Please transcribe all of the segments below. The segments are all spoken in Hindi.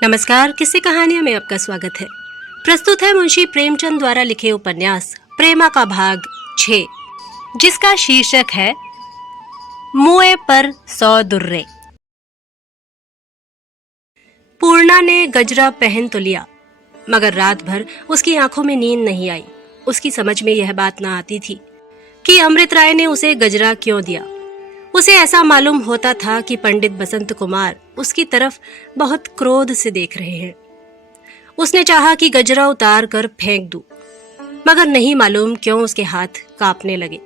नमस्कार, किस्से कहानियां में आपका स्वागत है। प्रस्तुत है मुंशी प्रेमचंद द्वारा लिखे उपन्यास प्रेमा का भाग 6, जिसका शीर्षक है मुए पर 100 दुर्रे। पूर्णा ने गजरा पहन तो लिया, मगर रात भर उसकी आंखों में नींद नहीं आई। उसकी समझ में यह बात ना आती थी कि अमृत राय ने उसे गजरा क्यों दिया। उसे ऐसा मालूम होता था कि पंडित बसंत कुमार उसकी तरफ बहुत क्रोध से देख रहे हैं। उसने चाहा कि गजरा उतार कर फेंक दूं, मगर नहीं मालूम क्यों उसके हाथ कांपने लगे।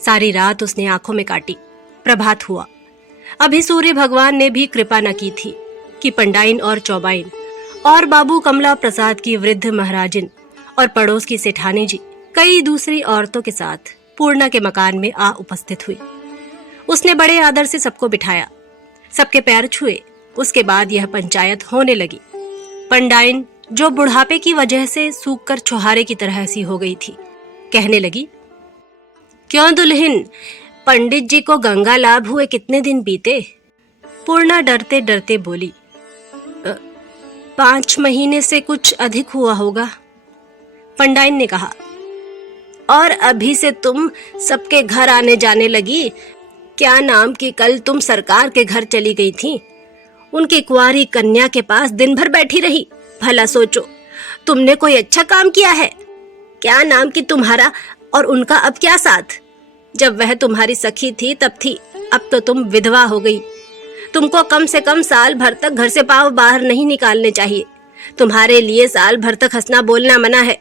सारी रात उसने आंखों में काटी। प्रभात हुआ। अभी सूर्य भगवान ने भी कृपा न की थी कि पंडाइन और चौबाइन और बाबू कमला प्रसाद की वृद्ध महाराजिन और पड़ोस की सेठानी जी कई दूसरी औरतों के साथ पूर्णा के मकान में आ उपस्थित हुई। उसने बड़े आदर से सबको बिठाया, सबके पैर छुए। उसके बाद यह पंचायत होने लगी। पंडाइन, जो बुढ़ापे की वजह से सूखकर छुहारे की तरह सी हो गई थी, कहने लगी, क्यों दुल्हन, पंडित जी को गंगा लाभ हुए कितने दिन बीते? पूर्णा डरते डरते बोली, 5 महीने से कुछ अधिक हुआ होगा। पंडाइन ने कहा, और अभी से तुम सबके घर आने जाने लगी? क्या नाम की कल तुम सरकार के घर चली गई थी, उनकी कुंवारी कन्या के पास दिन भर बैठी रही। भला सोचो, तुमने कोई अच्छा काम किया है? क्या नाम की तुम्हारा और उनका अब क्या साथ? जब वह तुम्हारी सखी थी तब थी, अब तो तुम विधवा हो गई। तुमको कम से कम साल भर तक घर से पाँव बाहर नहीं निकालने चाहिए। तुम्हारे लिए साल भर तक हंसना बोलना मना है।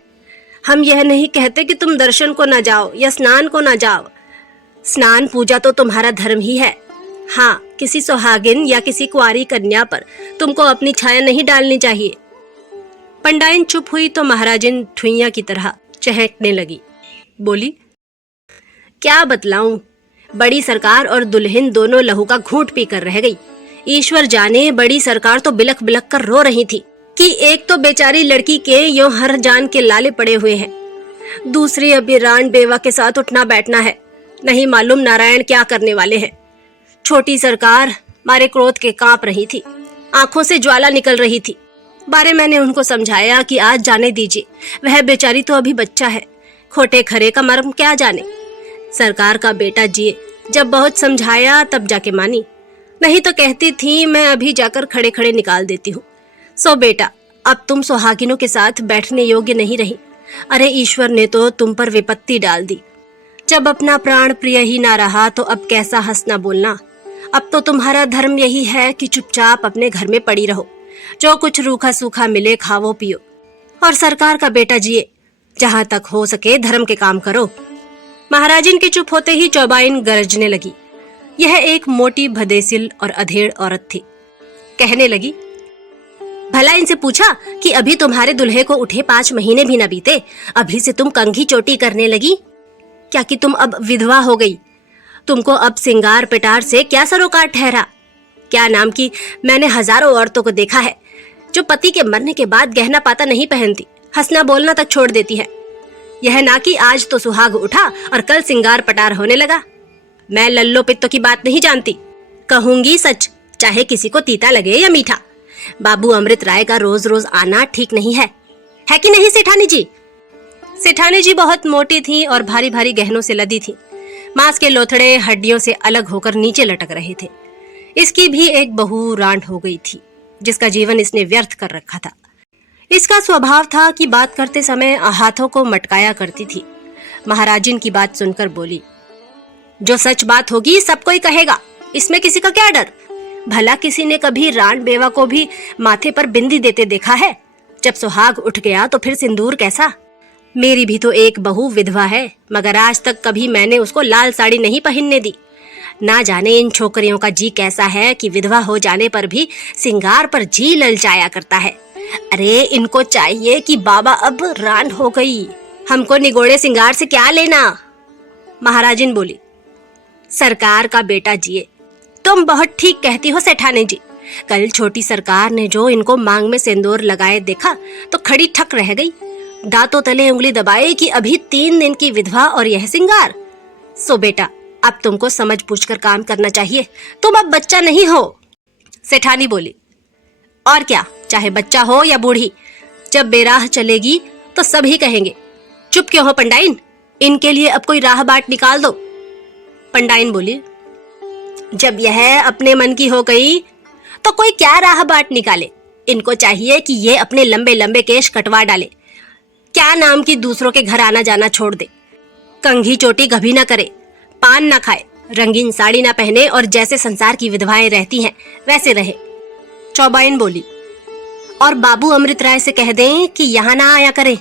हम यह नहीं कहते कि तुम दर्शन को न जाओ या स्नान को न जाओ। स्नान पूजा तो तुम्हारा धर्म ही है। हाँ, किसी सुहागिन या किसी कुंवारी कन्या पर तुमको अपनी छाया नहीं डालनी चाहिए। पंडाइन चुप हुई तो महाराजिन ठुइया की तरह चहकने लगी। बोली, क्या बतलाऊं, बड़ी सरकार और दुल्हन दोनों लहू का घूंट पीकर रह गई। ईश्वर जाने, बड़ी सरकार तो बिलख बिलख कर रो रही थी कि एक तो बेचारी लड़की के यों हर जान के लाले पड़े हुए हैं, दूसरी अभी रान बेवा के साथ उठना बैठना है। नहीं मालूम नारायण क्या करने वाले हैं। छोटी सरकार मारे क्रोध के कांप रही थी, आंखों से ज्वाला निकल रही थी। बारे मैंने उनको समझाया कि आज जाने दीजिए, वह बेचारी तो अभी बच्चा है, खोटे खरे का मर्म क्या जाने। सरकार का बेटा जिए, जब बहुत समझाया तब जाके मानी, नहीं तो कहती थी मैं अभी जाकर खड़े खड़े निकाल देती हूँ। सो बेटा, अब तुम सुहागिनों के साथ बैठने योग्य नहीं रही। अरे ईश्वर ने तो तुम पर विपत्ति डाल दी। जब अपना प्राण प्रिय ही ना रहा तो अब कैसा हंसना बोलना। अब तो तुम्हारा धर्म यही है कि चुपचाप अपने घर में पड़ी रहो, जो कुछ रूखा सूखा मिले खाओ पियो, और सरकार का बेटा जिए। जहां तक हो सके धर्म के काम करो। महाराजिन के चुप होते ही चौबाइन गरजने लगी। यह एक मोटी भदेसिल और अधेड़ औरत थी। कहने लगी, भला इनसे पूछा कि अभी तुम्हारे दुल्हे को उठे 5 महीने भी न बीते, अभी से तुम कंघी चोटी करने लगी? क्या कि तुम अब विधवा हो गई? तुमको अब सिंगार पिटार से क्या सरोकार ठहरा? क्या नाम की मैंने हजारों औरतों को देखा है जो पति के मरने के बाद गहना पाता नहीं पहनती, हंसना बोलना तक छोड़ देती है। यह ना कि आज तो सुहाग उठा और कल सिंगार पटार होने लगा। मैं लल्लो पित्तों की बात नहीं जानती, कहूंगी सच, चाहे किसी को तीता लगे या मीठा। बाबू अमृत राय का रोज रोज आना ठीक नहीं है कि नहीं सेठानी जी? सेठानी जी बहुत मोटी थी और भारी भारी गहनों से लदी थी। मांस के लोथड़े हड्डियों से अलग होकर नीचे लटक रहे थे। इसकी भी एक बहू रांड हो गई थी, जिसका जीवन इसने व्यर्थ कर रखा था। इसका स्वभाव था कि बात करते समय हाथों को मटकाया करती थी। महाराजिन की बात सुनकर बोली, जो सच बात होगी सब कोई कहेगा, इसमें किसी का क्या डर? भला किसी ने कभी रांड बेवा को भी माथे पर बिंदी देते देखा है? जब सुहाग उठ गया तो फिर सिंदूर कैसा? मेरी भी तो एक बहू विधवा है, मगर आज तक कभी मैंने उसको लाल साड़ी नहीं पहनने दी। ना जाने इन छोकरियों का जी कैसा है कि विधवा हो जाने पर भी सिंगार पर जी ललचाया करता है। अरे इनको चाहिए कि बाबा अब रांड हो गई, हमको निगोड़े सिंगार से क्या लेना। महाराजिन बोली, सरकार का बेटा जिए। तुम बहुत ठीक कहती हो सेठानी जी। कल छोटी सरकार ने जो इनको मांग में सिंदूर लगाए देखा तो खड़ी ठक रह गई, दांतों तले उंगली दबाए कि अभी 3 दिन की विधवा और यह सिंगार। सो बेटा, अब तुमको समझ पूछकर काम करना चाहिए, तुम अब बच्चा नहीं हो। सेठानी बोली, और क्या, चाहे बच्चा हो या बूढ़ी। जब बेराह चलेगी तो सभी कहेंगे, चुप क्यों हो पंडाइन, इनके लिए अब कोई राह बाट निकाल दो। पंडाइन बोली, जब यह अपने मन की हो गई तो कोई क्या राह बाट निकाले। इनको चाहिए कि ये अपने लंबे लंबे केश कटवा डाले, क्या नाम की दूसरों के घर आना जाना छोड़ दे, कंघी चोटी कभी ना करे, पान ना खाए, रंगीन साड़ी ना पहने और जैसे संसार की विधवाएं रहती हैं वैसे रहे। चौबाइन बोली, और बाबू अमृत राय से कह दें कि यहाँ ना आया करे।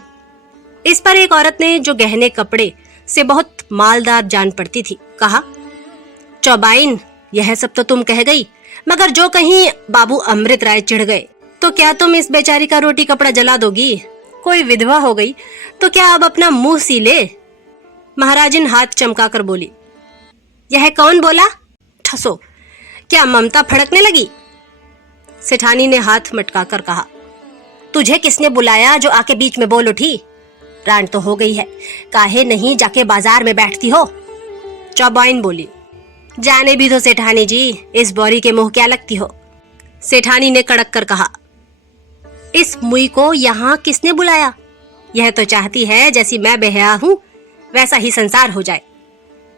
इस पर एक औरत ने, जो गहने कपड़े से बहुत मालदार जान पड़ती थी, कहा, चौबाइन यह सब तो तुम कह गई, मगर जो कहीं बाबू अमृत राय चिढ़ गए तो क्या तुम इस बेचारी का रोटी कपड़ा जला दोगी? कोई विधवा हो गई तो क्या अब अपना मुंह सी ले? महाराजिन हाथ चमकाकर बोली, यह कौन बोला? ठसो, क्या ममता फड़कने लगी? सेठानी ने हाथ मटकाकर कहा, तुझे किसने बुलाया जो आके बीच में बोल उठी? रान तो हो गई है, काहे नहीं जाके बाजार में बैठती हो? चौबाइन बोली, जाने भी दो सेठानी जी, इस बौरी के मुंह क्या लगती हो? सेठानी ने कड़क कर कहा, इस मुई को यहाँ किसने बुलाया? यह तो चाहती है जैसी मैं बेहया हूँ वैसा ही संसार हो जाए।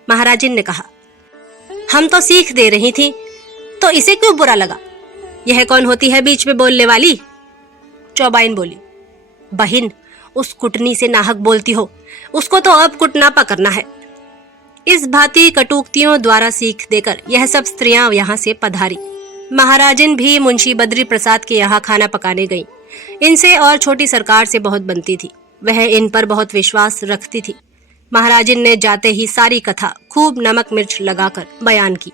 महाराजिन ने कहा, हम तो सीख दे रही थी, तो इसे क्यों बुरा लगा? यह कौन होती है बीच में बोलने वाली? चौबाइन बोली, बहिन, उस कुटनी से नाहक बोलती हो, उसको तो अब कुटनापा करना है। इस भांति कटुक्तियों द्वारा सीख देकर यह सब स्त्रियां यहाँ से पधारी। महाराजिन भी मुंशी बद्री प्रसाद के यहाँ खाना पकाने गईं। इनसे और छोटी सरकार से बहुत बनती थी, वह इन पर बहुत विश्वास रखती थी। महाराजिन ने जाते ही सारी कथा खूब नमक मिर्च लगाकर बयान की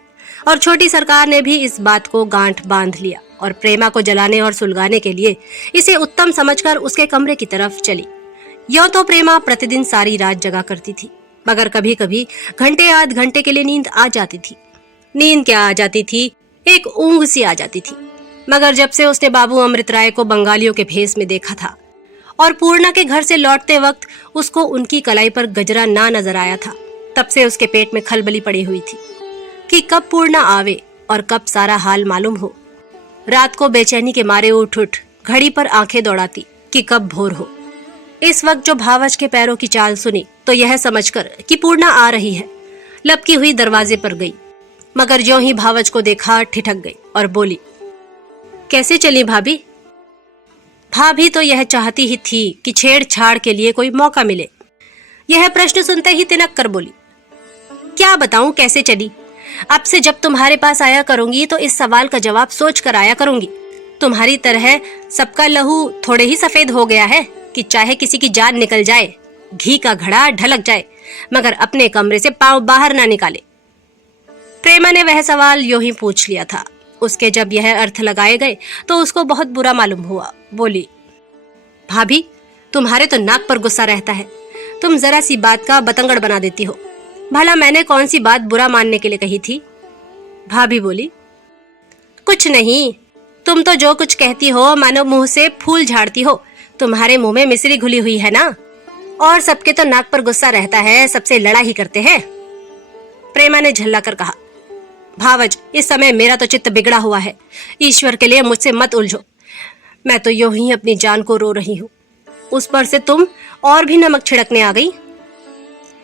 और छोटी सरकार ने भी इस बात को गांठ बांध लिया और प्रेमा को जलाने और सुलगाने के लिए इसे उत्तम समझकर उसके कमरे की तरफ चली। यों तो प्रेमा प्रतिदिन सारी रात जगा करती थी, मगर कभी कभी घंटे आध घंटे के लिए नींद आ जाती थी। नींद क्या आ जाती थी, एक ऊंघ सी आ जाती थी। मगर जब से उसने बाबू अमृत राय को बंगालियों के भेष में देखा था और पूर्णा के घर से लौटते वक्त उसको उनकी कलाई पर गजरा ना नजर आया था, तब से उसके पेट में खलबली पड़ी हुई थी कि कब पूर्णा आवे और कब सारा हाल मालूम हो। रात को बेचैनी के मारे उठ उठ घड़ी पर आंखें दौड़ाती कि कब भोर हो। इस वक्त जो भावच के पैरों की चाल सुनी तो यह समझकर कि पूर्णा आ रही है, लपकी हुई दरवाजे पर गई, मगर ज्यों ही भावच को देखा ठिठक गई और बोली, कैसे चली भाभी? भाभी तो यह चाहती ही थी कि छेड़छाड़ के लिए कोई मौका मिले। यह प्रश्न सुनते ही तिनक कर बोली, क्या बताऊं कैसे चली? अब से जब तुम्हारे पास आया करूंगी तो इस सवाल का जवाब सोच कर आया करूंगी। तुम्हारी तरह सबका लहू थोड़े ही सफेद हो गया है कि चाहे किसी की जान निकल जाए, घी का घड़ा ढलक जाए, मगर अपने कमरे से पांव बाहर ना निकाले। प्रेमा ने वह सवाल यूं ही पूछ लिया था। उसके जब यह अर्थ लगाए गए तो उसको बहुत बुरा मालूम हुआ। बोली, भाभी, तुम्हारे तो नाक पर गुस्सा रहता है, तुम जरा सी बात का बतंगड़ बना देती हो। भला मैंने कौन सी बात बुरा मानने के लिए कही थी? भाभी बोली, कुछ नहीं, तुम तो जो कुछ कहती हो मानो मुंह से फूल झाड़ती हो। तुम्हारे मुंह में मिश्री घुली हुई है ना, और सबके तो नाक पर गुस्सा रहता है, सबसे लड़ा ही करते हैं। प्रेमा ने झल्ला कर कहा, भावज, इस समय मेरा तो चित्त बिगड़ा हुआ है, ईश्वर के लिए मुझसे मत उलझो। मैं तो यूं ही अपनी जान को रो रही हूँ, उस पर से तुम और भी नमक छिड़कने आ गई।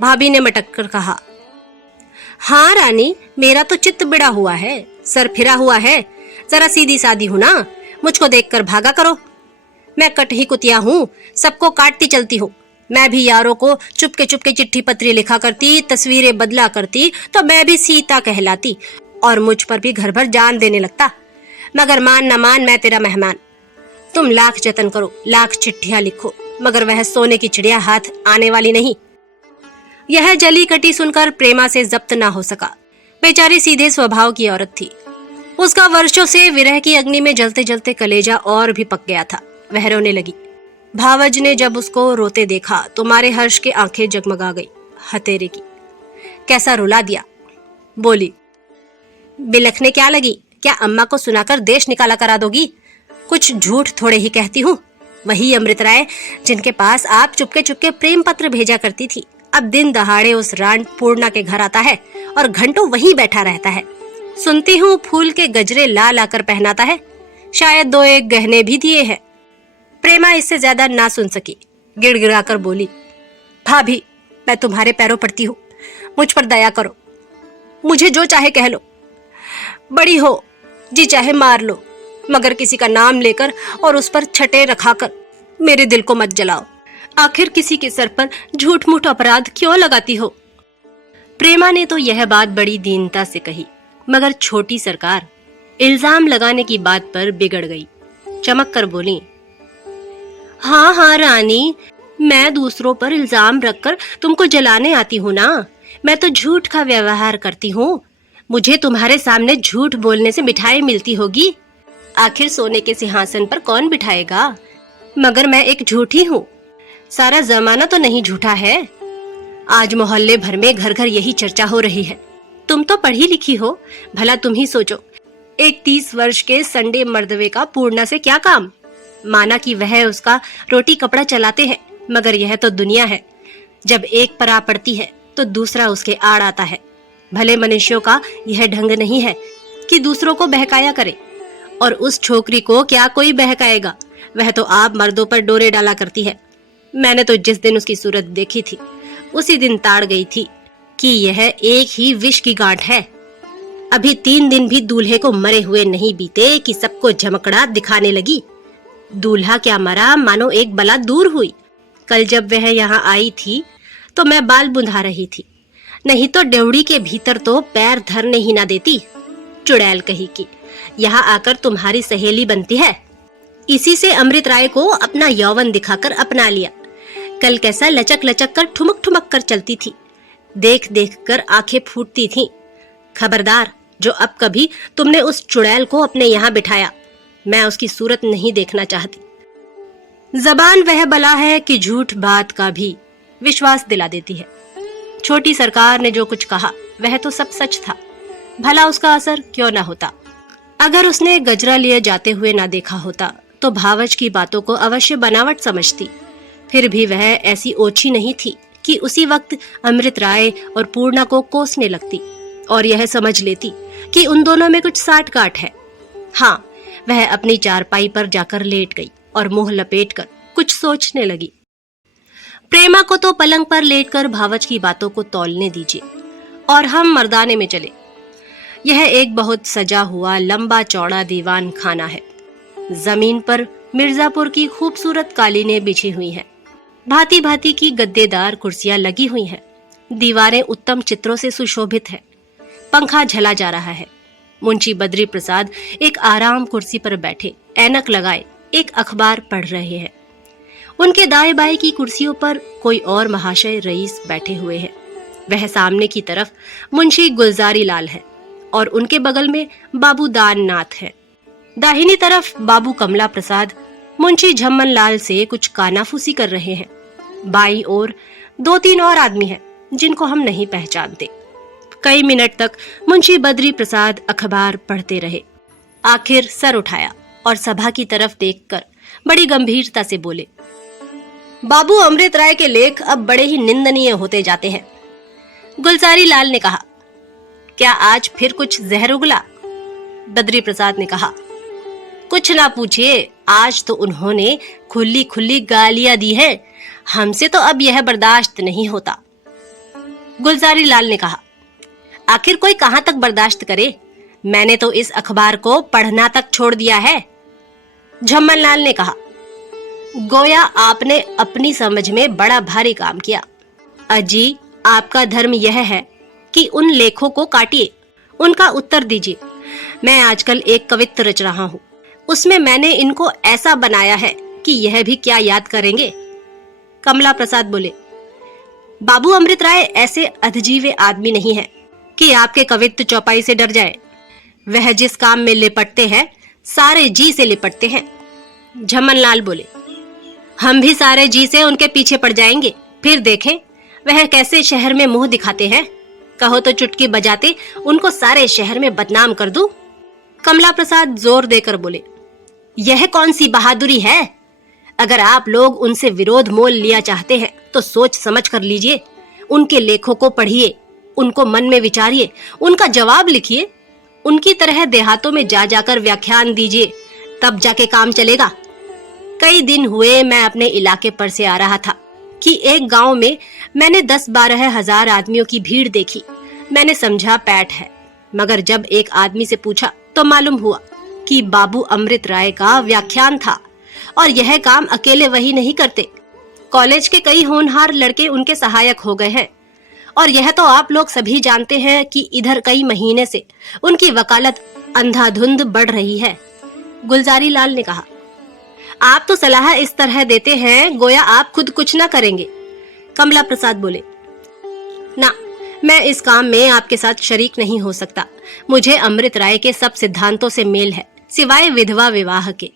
भाभी ने मटक कर कहा, हाँ रानी, मेरा तो चित्त बिड़ा हुआ है, सर फिरा हुआ है, जरा सीधी सादी हूँ ना, मुझको देखकर भागा करो। मैं कटही कुतिया हूँ, सबको काटती चलती हूँ। मैं भी यारों को चुपके चुपके चिट्ठी पत्री लिखा करती, तस्वीरें बदला करती तो मैं भी सीता कहलाती और मुझ पर भी घर भर जान देने लगता। मगर मान न मान, मैं तेरा मेहमान। तुम लाख जतन करो, लाख चिट्ठियां लिखो, मगर वह सोने की चिड़िया हाथ आने वाली नहीं। यह जली कटी सुनकर प्रेमा से जब्त ना हो सका। बेचारी सीधे स्वभाव की औरत थी। उसका वर्षों से विरह की अग्नि में जलते जलते कलेजा और भी पक गया था। वह रोने लगी। भावज ने जब उसको रोते देखा तो मारे हर्ष के आंखें जगमगा गई। हतेरे की, कैसा रुला दिया। बोली, बिलखने क्या लगी? क्या अम्मा को सुनाकर देश निकाला करा दोगी? कुछ झूठ थोड़े ही कहती हूँ। वही अमृत राय जिनके पास आप चुपके चुपके प्रेम पत्र भेजा करती थी, अब दिन दहाड़े उस रान पूर्णा के घर आता है और घंटों वहीं बैठा रहता है। सुनती हूँ फूल के गजरे ला लाकर पहनाता है। शायद 2-1 गहने भी दिए हैं। प्रेमा इससे ज्यादा ना सुन सकी, गिड़गिड़ाकर बोली, भाभी मैं तुम्हारे पैरों पड़ती हूँ, मुझ पर दया करो, मुझे जो चाहे कह लो, बड़ी हो जी चाहे मार लो, मगर किसी का नाम लेकर और उस पर छटे रखाकर मेरे दिल को मत जलाओ। आखिर किसी के सर पर झूठ मूठ अपराध क्यों लगाती हो? प्रेमा ने तो यह बात बड़ी दीनता से कही, मगर छोटी सरकार इल्जाम लगाने की बात पर बिगड़ गई। चमक कर बोली, हाँ हाँ रानी, मैं दूसरों पर इल्जाम रखकर तुमको जलाने आती हूँ ना, मैं तो झूठ का व्यवहार करती हूँ। मुझे तुम्हारे सामने झूठ बोलने से मिठाई मिलती होगी, आखिर सोने के सिंहासन पर कौन बिठाएगा? मगर मैं एक झूठी हूँ, सारा जमाना तो नहीं झूठा है। आज मोहल्ले भर में घर घर यही चर्चा हो रही है। तुम तो पढ़ी लिखी हो, भला तुम ही सोचो, एक 30 वर्ष के संडे मर्दवे का पूर्णा से क्या काम? माना कि वह उसका रोटी कपड़ा चलाते हैं, मगर यह तो दुनिया है, जब एक पर आ पड़ती है तो दूसरा उसके आड़ आता है। भले मनुष्यों का यह ढंग नहीं है कि दूसरों को बहकाया करे, और उस छोकरी को क्या कोई बहकाएगा? वह तो आप मर्दों पर डोरे डाला करती है। मैंने तो जिस दिन उसकी सूरत देखी थी उसी दिन ताड़ गई थी कि यह एक ही विष की गांठ है। अभी 3 दिन भी दूल्हे को मरे हुए नहीं बीते कि सबको झमकड़ा दिखाने लगी। दूल्हा क्या मरा, मानो एक बला दूर हुई। कल जब वह यहाँ आई थी तो मैं बाल बुंधा रही थी, नहीं तो डेवड़ी के भीतर तो पैर धरने ही ना देती। चुड़ैल कही कि यहाँ आकर तुम्हारी सहेली बनती है। इसी से अमृत राय को अपना यौवन दिखाकर अपना लिया। कल कैसा लचक लचक कर ठुमक ठुमक कर चलती थी, देख देख कर आंखें फूटती थीं। खबरदार, जो अब कभी तुमने उस चुड़ैल को अपने यहाँ बिठाया, मैं उसकी सूरत नहीं देखना चाहती। जबान वह बला है कि झूठ बात का भी विश्वास दिला देती है। छोटी सरकार ने जो कुछ कहा वह तो सब सच था, भला उसका असर क्यों ना होता। अगर उसने गजरा लिए जाते हुए ना देखा होता तो भावच की बातों को अवश्य बनावट समझती। फिर भी वह ऐसी ओछी नहीं थी कि उसी वक्त अमृत राय और पूर्णा को कोसने लगती और यह समझ लेती कि उन दोनों में कुछ साठ गांठ है। हाँ, वह अपनी चारपाई पर जाकर लेट गई और मुंह लपेटकर कुछ सोचने लगी। प्रेमा को तो पलंग पर लेटकर भावच की बातों को तौलने दीजिए और हम मर्दाने में चले। यह एक बहुत सजा हुआ लंबा चौड़ा दीवान खाना है। जमीन पर मिर्जापुर की खूबसूरत कालीनें बिछी हुई हैं। भांति भांति की गद्देदार कुर्सियां लगी हुई हैं। दीवारें उत्तम चित्रों से सुशोभित है। पंखा झला जा रहा है। मुंशी बद्री प्रसाद एक आराम कुर्सी पर बैठे ऐनक लगाए एक अखबार पढ़ रहे हैं। उनके दाएं बाएं की कुर्सियों पर कोई और महाशय रईस बैठे हुए हैं। वह सामने की तरफ मुंशी गुलजारी लाल है और उनके बगल में बाबू दान नाथ है। दाहिनी तरफ बाबू कमला प्रसाद मुंशी झम्मन लाल से कुछ कानाफूसी कर रहे हैं। बाईं ओर 2-3 और आदमी हैं जिनको हम नहीं पहचानते। कई मिनट तक मुंशी बद्री प्रसाद अखबार पढ़ते रहे। आखिर सर उठाया और सभा की तरफ देखकर बड़ी गंभीरता से बोले, बाबू अमृत राय के लेख अब बड़े ही निंदनीय होते जाते हैं। गुलजारी लाल ने कहा, क्या आज फिर कुछ जहर उगला? बद्री प्रसाद ने कहा, कुछ ना पूछिए, आज तो उन्होंने खुली खुली गालियां दी है। हमसे तो अब यह बर्दाश्त नहीं होता। गुलजारी लाल ने कहा, आखिर कोई कहां तक बर्दाश्त करे? मैंने तो इस अखबार को पढ़ना तक छोड़ दिया है। झम्मन लाल ने कहा, गोया आपने अपनी समझ में बड़ा भारी काम किया। अजी, आपका धर्म यह है कि उन लेखों को काटिए, उनका उत्तर दीजिए। मैं आजकल एक कवित्त रच रहा हूँ, उसमें मैंने इनको ऐसा बनाया है कि यह भी क्या याद करेंगे। कमला प्रसाद बोले, बाबू अमृत राय ऐसे अधजीवे आदमी नहीं है कि आपके कवित्त चौपाई से डर जाए। वह जिस काम में लिपटते हैं सारे जी से लिपटते हैं। झम्मन लाल बोले, हम भी सारे जी से उनके पीछे पड़ जाएंगे, फिर देखें वह कैसे शहर में मुंह दिखाते हैं। कहो तो चुटकी बजाते उनको सारे शहर में बदनाम कर दूं। कमला प्रसाद जोर देकर बोले, यह कौन सी बहादुरी है? अगर आप लोग उनसे विरोध मोल लिया चाहते हैं तो सोच समझ कर लीजिए। उनके लेखों को पढ़िए, उनको मन में विचारिए, उनका जवाब लिखिए। उनकी तरह देहातों में जा जाकर व्याख्यान दीजिए, तब जाके काम चलेगा। कई दिन हुए मैं अपने इलाके पर से आ रहा था कि एक गांव में मैंने 10-12 हजार आदमियों की भीड़ देखी। मैंने समझा पैठ है, मगर जब एक आदमी से पूछा तो मालूम हुआ कि बाबू अमृत राय का व्याख्यान था और यह काम अकेले वही नहीं करते। कॉलेज के कई होनहार लड़के उनके सहायक हो गए हैं और यह तो आप लोग सभी जानते हैं कि इधर कई महीने से उनकी वकालत अंधाधुंध बढ़ रही है। गुलजारी लाल ने कहा, आप तो सलाह इस तरह देते हैं गोया आप खुद कुछ ना करेंगे। कमला प्रसाद बोले, ना, मैं इस काम में आपके साथ शरीक नहीं हो सकता। मुझे अमृत राय के सब सिद्धांतों से मेल है, सिवाय विधवा विवाह के।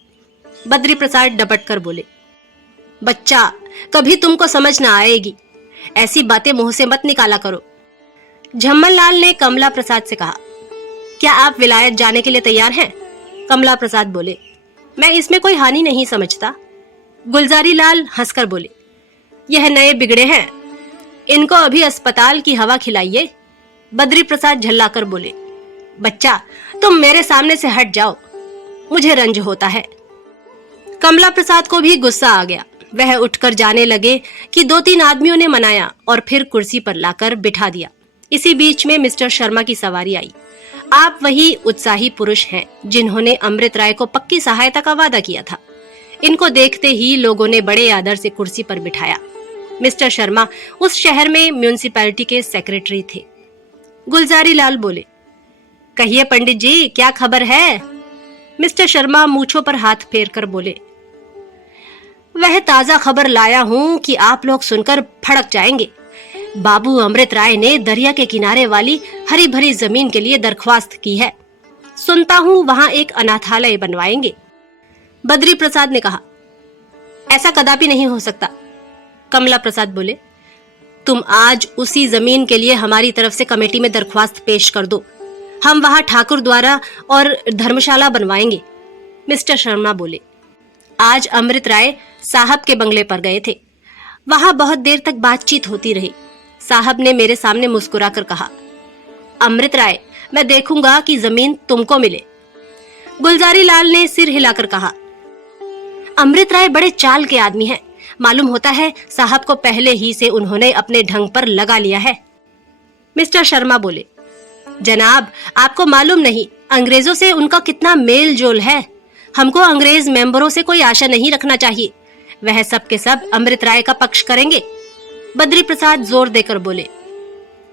बद्री प्रसाद डपट कर बोले, बच्चा, कभी तुमको समझ ना आएगी, ऐसी बातें मुंह से मत निकाला करो। झम्मन लाल ने कमला प्रसाद से कहा, क्या आप विलायत जाने के लिए तैयार हैं? कमला प्रसाद बोले, मैं इसमें कोई हानि नहीं समझता। गुलजारी लाल हंसकर बोले, यह नए बिगड़े हैं, इनको अभी अस्पताल की हवा खिलाइए। बद्री प्रसाद झल्लाकर बोले, बच्चा, तुम मेरे सामने से हट जाओ, मुझे रंज होता है। कमला प्रसाद को भी गुस्सा आ गया। वह उठकर जाने लगे कि 2-3 आदमियों ने मनाया और फिर कुर्सी पर लाकर बिठा दिया। इसी बीच में मिस्टर शर्मा की सवारी आई। आप वही उत्साही पुरुष हैं जिन्होंने अमृत राय को पक्की सहायता का वादा किया था। इनको देखते ही लोगों ने बड़े आदर से कुर्सी पर बिठाया। मिस्टर शर्मा उस शहर में म्यूनिसिपैलिटी के सेक्रेटरी थे। गुलजारी लाल बोले, कहिए पंडित जी, क्या खबर है? मिस्टर शर्मा मूंछों पर हाथ फेर कर बोले, वह ताजा खबर लाया हूं कि आप लोग सुनकर फड़क जाएंगे। बाबू अमृत राय ने दरिया के किनारे वाली हरी भरी जमीन के लिए दरख्वास्त की है। सुनता हूं वहां एक अनाथालय बनवाएंगे। बद्री प्रसाद ने कहा, ऐसा कदापि नहीं हो सकता। कमला प्रसाद बोले, तुम आज उसी जमीन के लिए हमारी तरफ से कमेटी में दरख्वास्त पेश कर दो, हम वहां ठाकुर द्वारा और धर्मशाला बनवाएंगे। मिस्टर शर्मा बोले, आज अमृत राय साहब के बंगले पर गए थे, वहां बहुत देर तक बातचीत होती रही। साहब ने मेरे सामने मुस्कुराकर कहा, अमृत राय, मैं देखूंगा कि जमीन तुमको मिले। गुलजारी लाल ने सिर हिलाकर कहा, अमृत राय बड़े चाल के आदमी हैं, मालूम होता है साहब को पहले ही से उन्होंने अपने ढंग पर लगा लिया है। मिस्टर शर्मा बोले, जनाब, आपको मालूम नहीं अंग्रेजों से उनका कितना मेल जोल है। हमको अंग्रेज मेंबरों से कोई आशा नहीं रखना चाहिए, वह सब के सब अमृत राय का पक्ष करेंगे। बद्री प्रसाद जोर देकर बोले,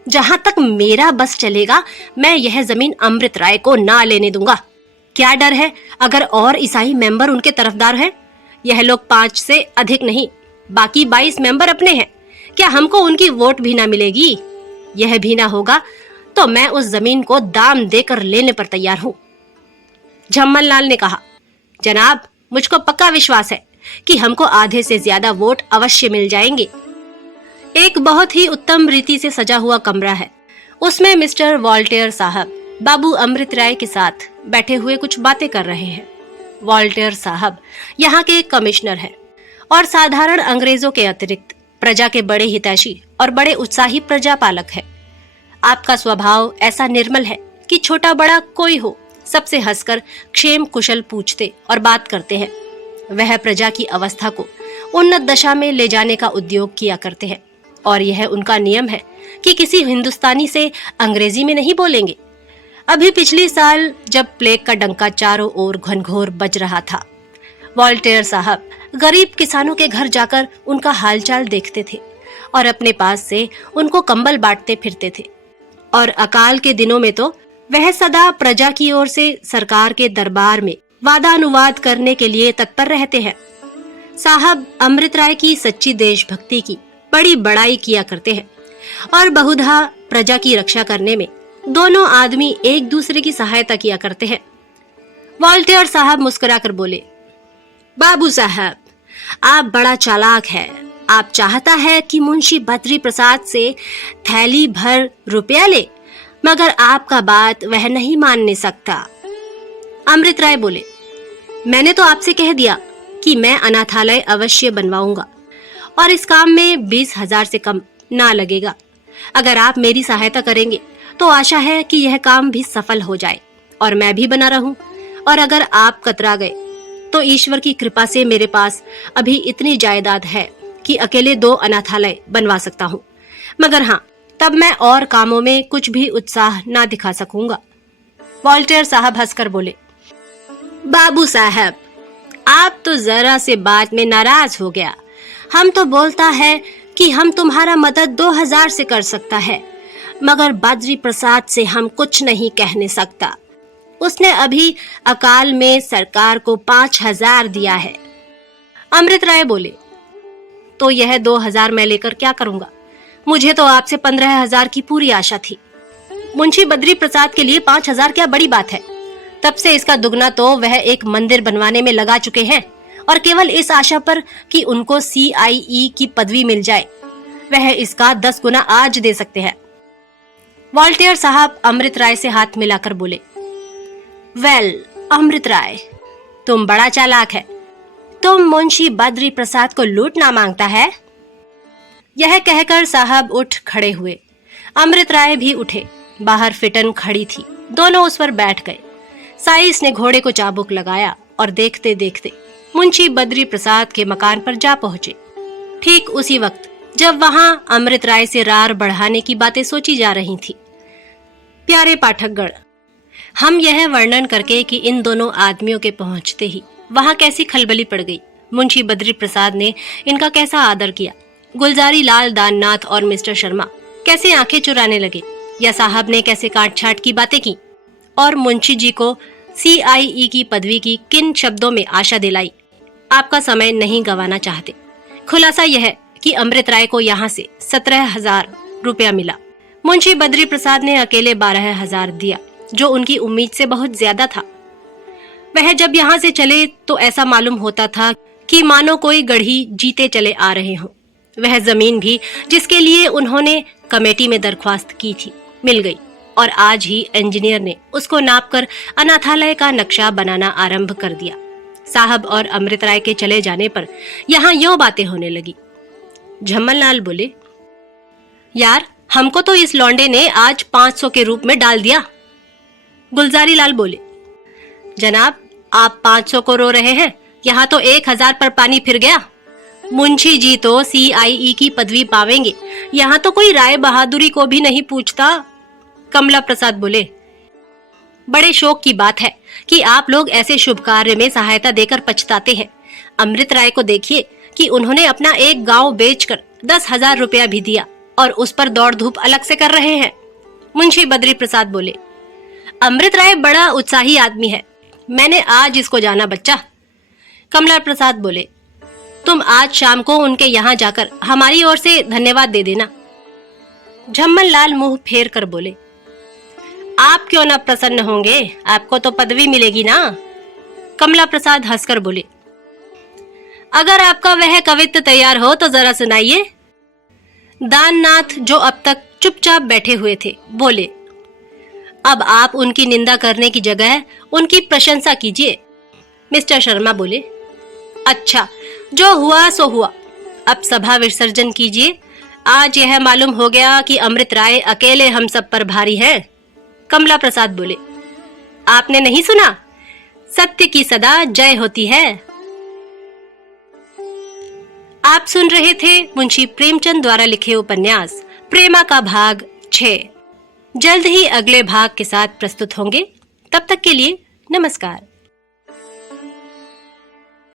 जहां तक मेरा बस चलेगा मैं यह जमीन अमृत राय को ना लेने दूंगा। क्या डर है अगर और ईसाई मेंबर उनके तरफदार हैं? यह लोग 5 से अधिक नहीं, बाकी 22 मेंबर अपने हैं। क्या हमको उनकी वोट भी ना मिलेगी? यह भी ना होगा तो मैं उस जमीन को दाम देकर लेने पर तैयार हूँ। झम्मन लाल ने कहा, जनाब, मुझको पक्का विश्वास है कि हमको आधे से ज्यादा वोट अवश्य मिल जाएंगे। एक बहुत ही उत्तम रीति से सजा हुआ कमरा है। उसमें मिस्टर वॉल्टेयर साहब बाबू अमृत राय के साथ बैठे हुए कुछ बातें कर रहे हैं। वॉल्टेयर साहब यहाँ के कमिश्नर हैं और साधारण अंग्रेजों के अतिरिक्त प्रजा के बड़े हितैषी और बड़े उत्साही प्रजापालक है। आपका स्वभाव ऐसा निर्मल है कि छोटा बड़ा कोई हो सबसे हंसकर क्षेम कुशल पूछते और बात करते हैं। वह प्रजा की अवस्था को उन्नत दशा में ले जाने का उद्योग किया करते हैं और यह उनका नियम है कि किसी हिंदुस्तानी से अंग्रेजी में नहीं बोलेंगे। अभी पिछले साल जब प्लेग का डंका चारों ओर घनघोर बज रहा था, वॉल्टेयर साहब गरीब किसानों के घर जाकर उनका हालचाल देखते थे और अपने पास से उनको कंबल बांटते फिरते थे। और अकाल के दिनों में तो वह सदा प्रजा की ओर से सरकार के दरबार में वादानुवाद करने के लिए तत्पर रहते हैं। साहब अमृत राय की सच्ची देशभक्ति की बड़ी बड़ाई किया करते हैं और बहुधा प्रजा की रक्षा करने में दोनों आदमी एक दूसरे की सहायता किया करते हैं। वॉल्टेयर साहब मुस्कुराकर बोले, बाबू साहब, आप बड़ा चालाक है। आप चाहता है कि मुंशी बद्री प्रसाद से थैली भर रुपया ले, मगर आपका बात वह नहीं मानने सकता। अमृत राय बोले, मैंने तो आपसे कह दिया कि मैं अनाथालय अवश्य बनवाऊंगा और इस काम में 20,000 से कम ना लगेगा। अगर आप मेरी सहायता करेंगे तो आशा है कि यह काम भी सफल हो जाए और मैं भी बना रहूं। और अगर आप कतरा गए तो ईश्वर की कृपा से मेरे पास अभी इतनी जायदाद है कि अकेले 2 अनाथालय बनवा सकता हूँ, मगर हाँ, तब मैं और कामों में कुछ भी उत्साह ना दिखा सकूंगा। वॉल्टेयर साहब हंसकर बोले, बाबू साहब, आप तो जरा से बात में नाराज हो गया। हम तो बोलता है कि हम तुम्हारा मदद 2000 से कर सकता है, मगर बद्री प्रसाद से हम कुछ नहीं कहने सकता। उसने अभी अकाल में सरकार को 5000 दिया है। अमृत राय बोले, तो यह 2000 मैं लेकर क्या करूंगा? मुझे तो आपसे 15000 की पूरी आशा थी। मुंशी बद्री प्रसाद के लिए 5000 क्या बड़ी बात है? तब से इसका दुगना तो वह एक मंदिर बनवाने में लगा चुके हैं, और केवल इस आशा पर कि उनको CIE की पदवी मिल जाए, वह इसका 10 गुना आज दे सकते हैं। वॉल्टेयर साहब अमृत राय से हाथ मिलाकर बोले, वेल अमृत राय, तुम बड़ा चालाक है। तुम मुंशी बद्री प्रसाद को लूटना मांगता है? यह कहकर साहब उठ खड़े हुए। अमृत राय भी उठे। बाहर फिटन खड़ी थी, दोनों उस पर बैठ गए। साइस ने घोड़े को चाबुक लगाया और देखते देखते मुंशी बद्री प्रसाद के मकान पर जा पहुंचे। ठीक उसी वक्त जब वहां अमृत राय से रार बढ़ाने की बातें सोची जा रही थी। प्यारे पाठकगण, हम यह वर्णन करके कि इन दोनों आदमियों के पहुंचते ही वहां कैसी खलबली पड़ गई, मुंशी बद्री प्रसाद ने इनका कैसा आदर किया, गुलजारी लाल दाननाथ और मिस्टर शर्मा कैसे आंखें चुराने लगे, या साहब ने कैसे काट छाट की बातें की और मुंशी जी को CIE की पदवी की किन शब्दों में आशा दिलाई, आपका समय नहीं गंवाना चाहते। खुलासा यह कि अमृत राय को यहाँ से 17,000 रुपया मिला। मुंशी बद्री प्रसाद ने अकेले 12,000 दिया, जो उनकी उम्मीद से बहुत ज्यादा था। वह जब यहाँ से चले तो ऐसा मालूम होता था कि मानो कोई गढ़ी जीते चले आ रहे हों। वह जमीन भी जिसके लिए उन्होंने कमेटी में दरख्वास्त की थी मिल गई, और आज ही इंजीनियर ने उसको नापकर अनाथालय का नक्शा बनाना आरंभ कर दिया। साहब और अमृत राय के चले जाने पर यहाँ यूं बातें होने लगी। झम्मन लाल बोले, यार, हमको तो इस लौंडे ने आज 500 के रूप में डाल दिया। गुलजारी लाल बोले, जनाब, आप 500 को रो रहे हैं, यहाँ तो 1000 पर पानी फिर गया। मुंशी जी तो CIE की पदवी पावेंगे, यहाँ तो कोई राय बहादुरी को भी नहीं पूछता। कमला प्रसाद बोले, बड़े शौक की बात है कि आप लोग ऐसे शुभ कार्य में सहायता देकर पछताते हैं। अमृत राय को देखिए कि उन्होंने अपना एक गांव बेचकर 10,000 रुपया भी दिया और उस पर दौड़ धूप अलग से कर रहे हैं। मुंशी बद्री प्रसाद बोले, अमृत राय बड़ा उत्साही आदमी है, मैंने आज इसको जाना बच्चा। कमला प्रसाद बोले, तुम आज शाम को उनके यहाँ जाकर हमारी ओर से धन्यवाद दे देना। झम्मन लाल मुंह फेर कर बोले, आप क्यों न प्रसन्न होंगे, आपको तो पदवी मिलेगी ना। कमला प्रसाद हंसकर बोले, अगर आपका वह कवित्व तैयार हो तो जरा सुनाइए। दाननाथ, जो अब तक चुपचाप बैठे हुए थे, बोले, अब आप उनकी निंदा करने की जगह उनकी प्रशंसा कीजिए। मिस्टर शर्मा बोले, अच्छा, जो हुआ सो हुआ, अब सभा विसर्जन कीजिए। आज यह मालूम हो गया कि अमृत राय अकेले हम सब पर भारी है। कमला प्रसाद बोले, आपने नहीं सुना, सत्य की सदा जय होती है। आप सुन रहे थे मुंशी प्रेमचंद द्वारा लिखे उपन्यास प्रेमा का भाग 6। जल्द ही अगले भाग के साथ प्रस्तुत होंगे। तब तक के लिए नमस्कार।